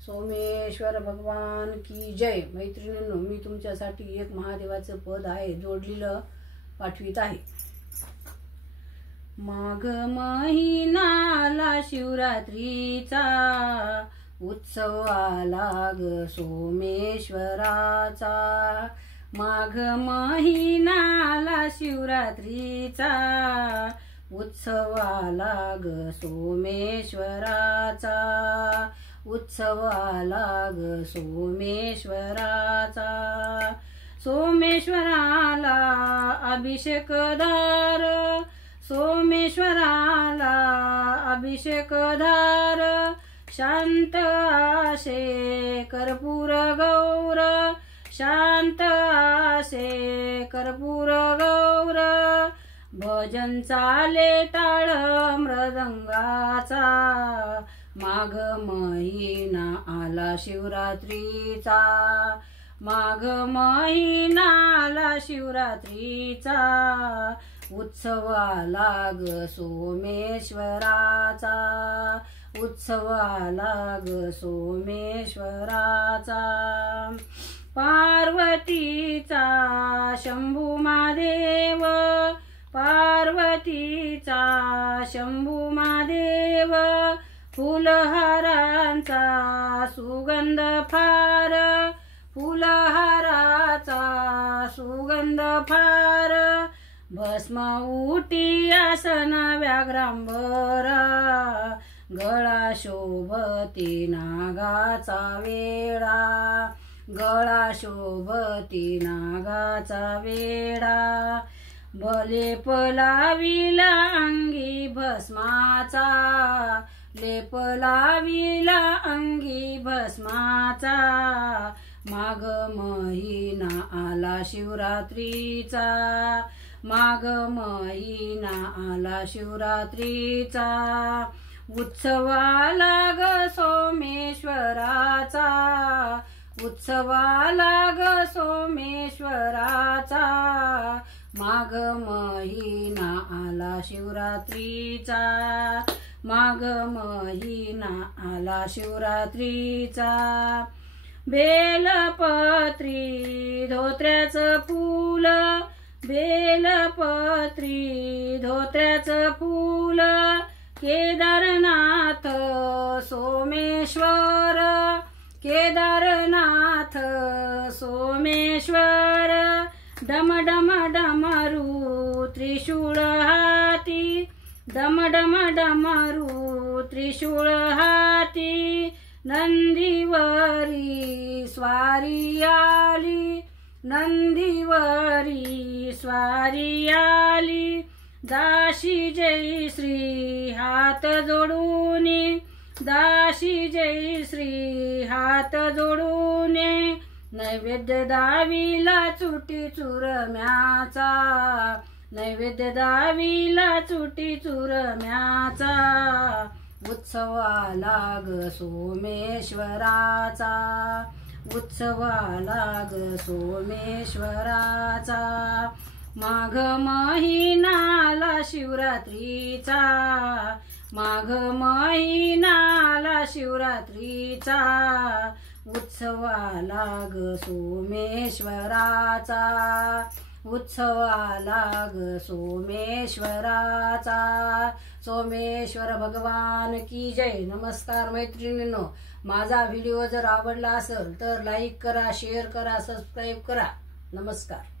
सोमेश्वर भगवान की जय। मैत्रिणींनो, मी तुमच्यासाठी एक महादेवाचं पद आहे जोडलेलं पाठवित आहे। माघ महिनाला शिवरात्रीचा उत्सव आला ग सोमेश्वराचा। माघ महिनाला शिवरात्रीचा उत्सव आला ग सोमेश्वराचा। उत्सव आला ग सोमेश्वराचा। सोमेश्वराला अभिषेकधार, सोमेश्वराला अभिषेकधार, शांत आशे कर्पूर गौर, शांत आशे कर्पूर गौर। भजन चाले टाळ मृदंगाचा, माघ महिना आला शिवरात्रीचा। माघ महिना आला शिवरात्रीचा उत्सव आला ग सोमेश्वराचा। उत्सव आला ग सोमेश्वराचा। पार्वतीचा शंभू महादेव, पार्वतीचा शंभू महादेव, फुलहारांचा सुगंध फार, फुलहाराचा सुगंध फार। भस्म उटी आसन व्याघ्रांबरा, गळा शोभती नागाचा वेडा, गळा शोभती नागाचा वेडा। लेप लाविला अंगी भस्माचा, लेप लाविला अंगी भस्माचा। माघ महिना आला शिवरात्रीचा, माघ महिना आला शिवरात्रीचा। उत्सव आला ग सोमेश्वराचा, उत्सव आला ग सोमेश्वराचा। माघ महिना आला शिवरात्रीचा, माघ महिना आला शिवरात्रीचा। बेलपत्री धोत्र्याचं फूल, बेलपत्री धोत्र्याचं फूल, केदारनाथ सोमेश्वर, केदारनाथ सोमेश्वर। डम डम डमरू त्रिशूळ हाती, डम डम डमरू त्रिशूळ हाती। नंदीवरी स्वारी आली, नंदीवरी स्वारी आली। दाशी जय श्री हात जोडूनी, दाशी जय श्री हात जोडूने। नैवेद्य दाविला चुटी चुरम्याचा, नैवेद्य दाविला चुटी चुरम्याचा। उत्सव आला ग सोमेश्वराचा, उत्सव आला ग सोमेश्वराचा। माघ महिना आला शिवरात्रीचा, माघ महिना आला शिवरात्रीचा। उत्सव आला ग सोमेश्वराचा, उत्सव आला ग सोमेश्वराचा। सोमेश्वर भगवान की जय। नमस्कार मैत्रिणींनो, माझा व्हिडिओ जर आवडला असेल तर लाईक करा, शेअर करा, सबस्क्राईब करा। नमस्कार।